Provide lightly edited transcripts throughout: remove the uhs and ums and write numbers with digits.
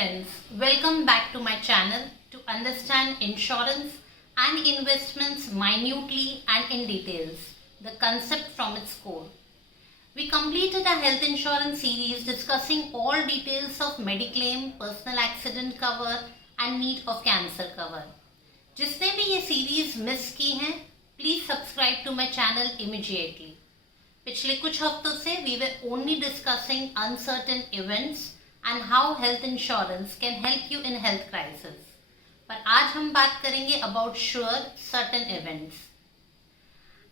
friends, welcome back to my channel to understand insurance and investments minutely and in details, the concept from its core. We completed a health insurance series discussing all details of Mediclaim, personal accident cover and need of cancer cover. जिसने भी ये series miss की हैं, please subscribe to my channel immediately. पिछले कुछ हफ्तों से we were only discussing uncertain events and how health insurance can help you in health crisis. पर आज हम बात करेंगे about sure certain events.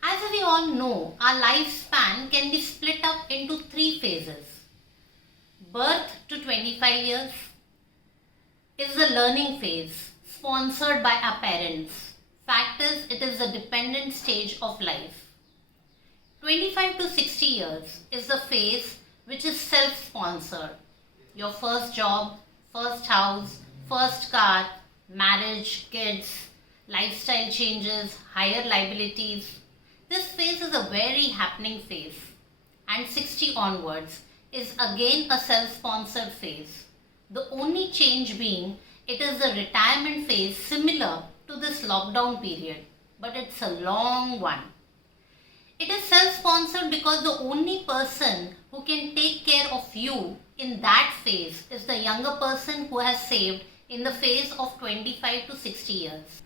As we all know, our lifespan can be split up into 3 phases. Birth to 25 years is the learning phase sponsored by our parents. Fact is, it is the dependent stage of life. 25 to 60 years is the phase which is self-sponsored. Your first job, first house, first car, marriage, kids, lifestyle changes, higher liabilities. This phase is a very happening phase. And 60 onwards is again a self-sponsored phase. The only change being it is the retirement phase similar to this lockdown period, but it's a long one. It is self-sponsored because the only person who can take care of you in that phase is the younger person who has saved in the phase of 25 to 60 years.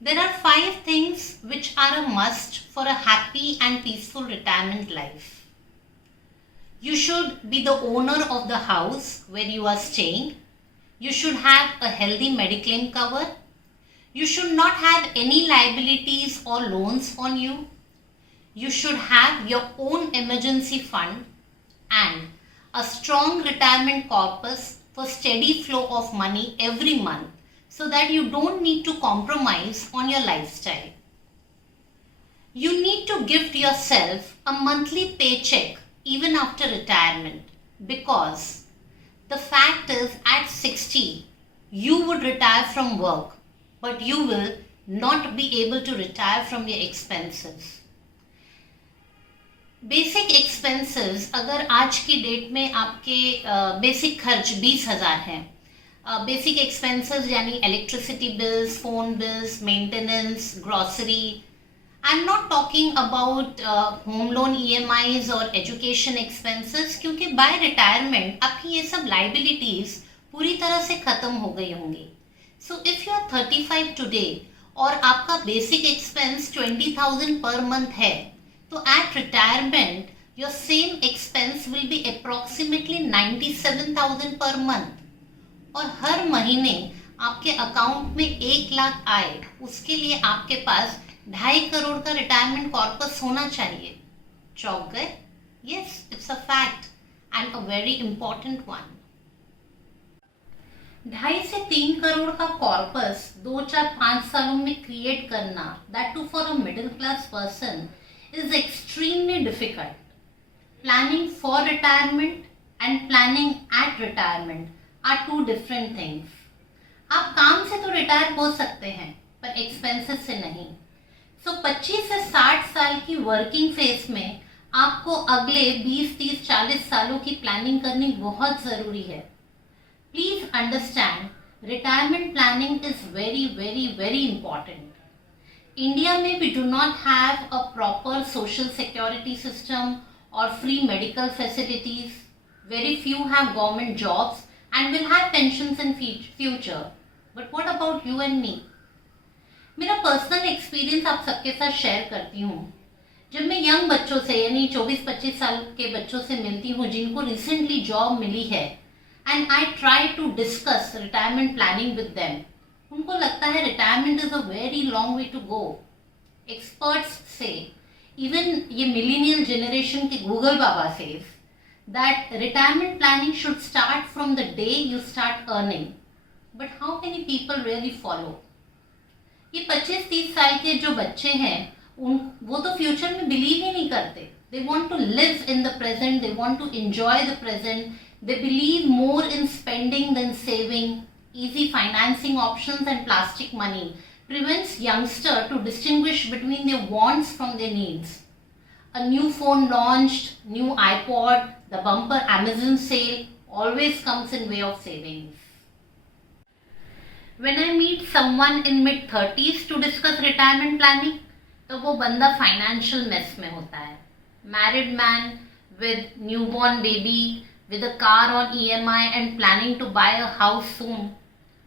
There are 5 things which are a must for a happy and peaceful retirement life. You should be the owner of the house where you are staying. You should have a healthy Mediclaim cover. You should not have any liabilities or loans on you. You should have your own emergency fund and a strong retirement corpus for steady flow of money every month so that you don't need to compromise on your lifestyle. You need to gift yourself a monthly paycheck even after retirement, because the fact is at 60 you would retire from work, but you will not be able to retire from your expenses. Basic expenses अगर आज की date में आपके basic खर्च 20,000 हैं. Basic expenses यानी electricity bills, phone bills, maintenance, grocery. I am not talking about home loan EMIs और education expenses, क्योंकि बाय रिटायरमेंट आपकी ये सब लाइबिलिटीज पूरी तरह से ख़त्म हो गई होंगी. So if you are 35 today और आपका बेसिक एक्सपेंस 20,000 पर मंथ है, तो at retirement your same expense will be approximately 97,000 per month. और हर महीने आपके अकाउंट में 1 लाख आए, उसके लिए आपके पास 2.5 करोड़ का रिटायरमेंट कॉर्पस होना चाहिए. चौंक गए? Yes, it's a fact and a very important one. 2.5 से 3 करोड़ का कॉर्पस 2, 4, 5 सालों में क्रिएट करना, that too for a middle class person, is extremely difficult. Planning for retirement and planning at retirement are 2 different things. आप काम से तो retire हो सकते हैं, पर एक्सपेंसेस से नहीं. सो 25 से 60 साल की वर्किंग फेज में आपको अगले 20, 30, 40 सालों की प्लानिंग करनी बहुत ज़रूरी है. Please understand, retirement planning is very very very important. India में we do not have a proper social security system or free medical facilities. Very few have government jobs and will have pensions in future. But what about you and me? मेरा personal experience आप सबके साथ share करती हूँ. जब मैं young बच्चों से यानी 24-25 साल के बच्चों से मिलती हूँ जिनको रिसेंटली जॉब मिली है, and I try to discuss retirement planning with them, उनको लगता है retirement is a very long way to go. Experts से, इवन ये मिलेनियल जनरेशन के गूगल बाबा says that retirement planning should start from the day you start earning. But how many people really follow? ये 25-30 साल के जो बच्चे हैं वो तो फ्यूचर में बिलीव ही नहीं करते. They want to live in the present, they want to enjoy the present, they believe more in spending than saving. Easy financing options and plastic money prevents youngster to distinguish between their wants from their needs. A new phone launched, new iPod, the bumper Amazon sale always comes in way of savings. When I meet someone in mid-30s to discuss retirement planning, तो वो बंदा financial mess में होता है. Married man with newborn baby, with a car on EMI and planning to buy a house soon,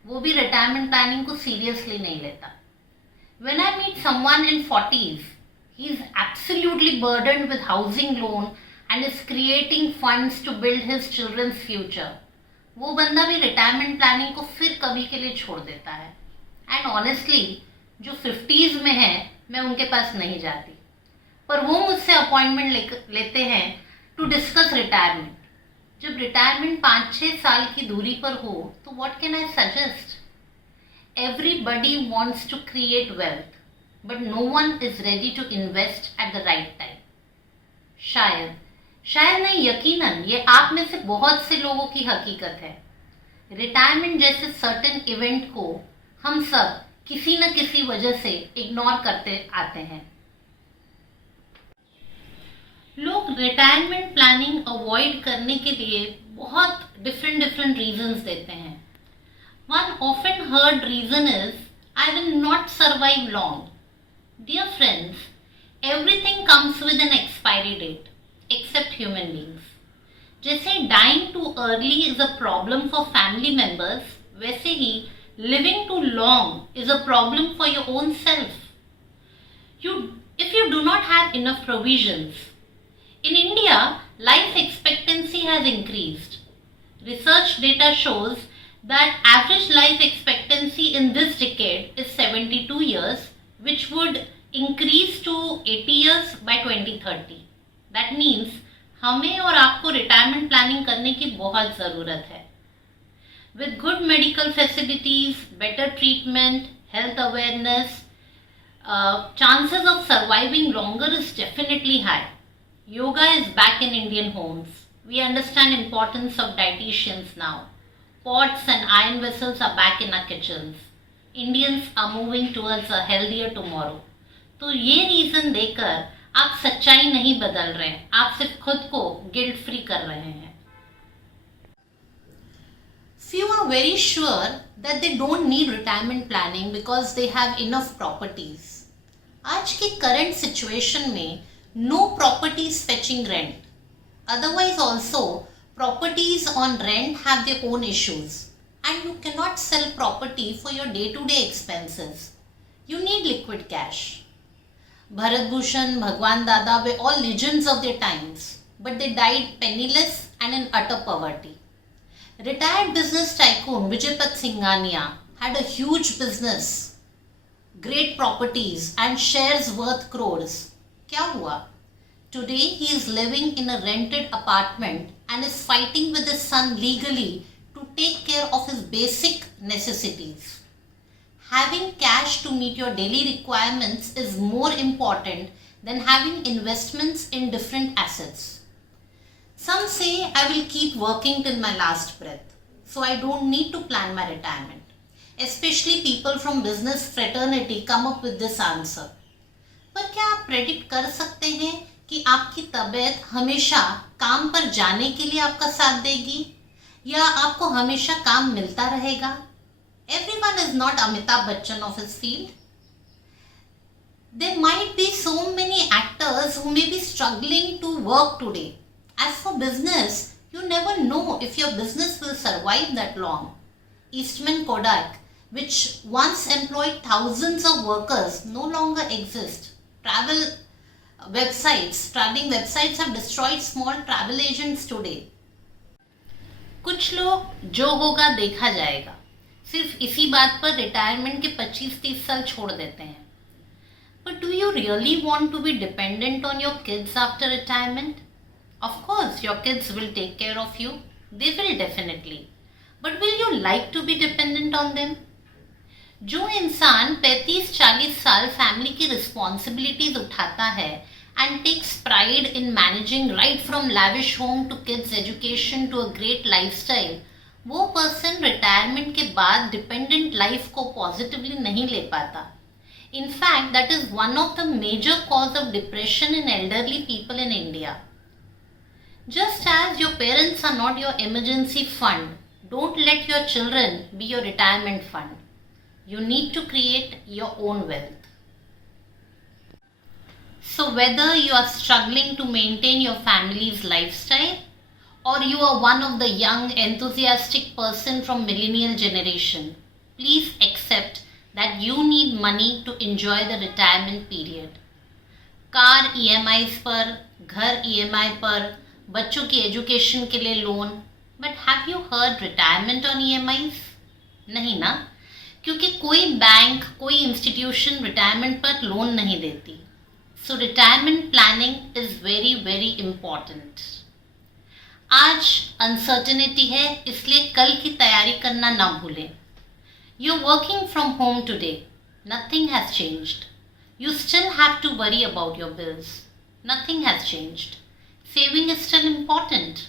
वो भी retirement planning को seriously नहीं लेता. When I meet someone in 40s, he is absolutely burdened with housing loan and is creating funds to build his children's future. वो बंदा भी retirement planning को फिर कभी के लिए छोड़ देता है. एंड ऑनेस्टली जो 50s में है मैं उनके पास नहीं जाती, पर वो मुझसे अपॉइंटमेंट लेते हैं टू डिस्कस रिटायरमेंट. जब रिटायरमेंट 5-6 साल की दूरी पर हो तो what can I suggest? Everybody wants to create wealth, but no one is ready to invest at the right time. शायद नहीं, यकीनन ये आप में से बहुत से लोगों की हकीकत है. रिटायरमेंट जैसे सर्टेन इवेंट को हम सब किसी न किसी वजह से इग्नोर करते आते हैं. लोग रिटायरमेंट प्लानिंग अवॉइड करने के लिए बहुत डिफरेंट रीजंस देते हैं. One often heard reason is I will not survive long. Dear friends, everything comes with an expiry date except human beings. जैसे dying too early is a problem for family members, वैसे ही living too long is a problem for your own self. If you do not have enough provisions. In India, life expectancy has increased. Research data shows that average life expectancy in this decade is 72 years, which would increase to 80 years by 2030. That means हमें और आपको retirement planning करने की बहुत ज़रूरत है. With good medical facilities, better treatment, health awareness, chances of surviving longer is definitely high. Yoga is back in Indian homes. We understand importance of dietitians now. Pots and iron vessels are back in our kitchens. Indians are moving towards a healthier tomorrow. तो ये reason देकर आप सच्चाई नहीं बदल रहे हैं, आप सिर्फ खुद को गिल्ट फ्री कर रहे हैं. Few are very sure that they don't need retirement planning because they have enough properties. आज की current situation में no properties fetching rent. Otherwise also properties on rent have their own issues and you cannot sell property for your day-to-day expenses. You need liquid cash. Bharat Bhushan, Bhagwan Dada were all legends of their times, but they died penniless and in utter poverty. Retired business tycoon Vijaypat Singhania had a huge business, great properties and shares worth crores. क्या हुआ? Today he is living in a rented apartment and is fighting with his son legally to take care of his basic necessities. Having cash to meet your daily requirements is more important than having investments in different assets. Some say I will keep working till my last breath, so I don't need to plan my retirement. Especially people from business fraternity come up with this answer. पर क्या आप predict कर सकते हैं कि आपकी तबीयत हमेशा काम पर जाने के लिए आपका साथ देगी या आपको हमेशा काम मिलता रहेगा? Everyone is not Amitabh Bachchan of his field. There might be so many actors who may be struggling to work today. As for business, you never know if your business will survive that long. Eastman Kodak, which once employed thousands of workers, no longer exist. Traveling websites have destroyed small travel agents today. कुछ लोग जो होगा देखा जाएगा सिर्फ इसी बात पर रिटायरमेंट के 25-30 साल छोड़ देते हैं. But do you really want to be dependent on your kids after retirement? Of course, your kids will take care of you. They will definitely. But will you like to be dependent on them? जो इंसान 35-40 साल family की responsibilities उठाता है and takes pride in managing right from lavish home to kids education to a great lifestyle, वो person retirement के बाद dependent life को पॉजिटिवली नहीं ले पाता. In fact, that is one of the major cause of depression in elderly people in India. Just as your parents are not your emergency fund, don't let your children be your retirement fund. You need to create your own wealth. So whether you are struggling to maintain your family's lifestyle, or you are one of the young enthusiastic person from millennial generation, please accept that you need money to enjoy the retirement period. Car EMIs पर, घर EMI पर, बच्चों की education के लिए loan, but have you heard retirement on EMIs? नहीं ना, क्योंकि कोई बैंक, कोई इंस्टीट्यूशन रिटायरमेंट पर लोन नहीं देती. So retirement planning is very very important. आज अनसर्टेनिटी है, इसलिए कल की तैयारी करना ना भूलें. You are working from home today, nothing has changed. You still have to worry about your bills. Nothing has changed. Saving is still important.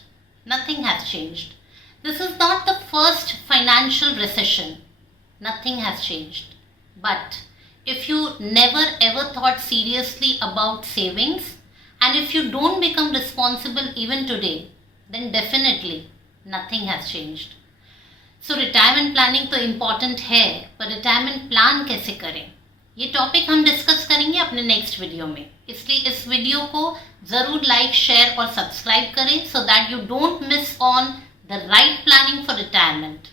Nothing has changed. This is not the first financial recession. Nothing has changed. But if you never ever thought seriously about savings, and if you don't become responsible even today, then definitely nothing has changed. So retirement planning तो important है, पर retirement plan कैसे करें? ये topic हम discuss करेंगे अपने next video में. इसलिए इस वीडियो को ज़रूर लाइक, शेयर और सब्सक्राइब करें so that you don't miss on the right planning for retirement.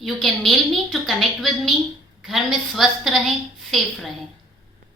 You can mail me to connect with me. घर में स्वस्थ रहें, सेफ रहें.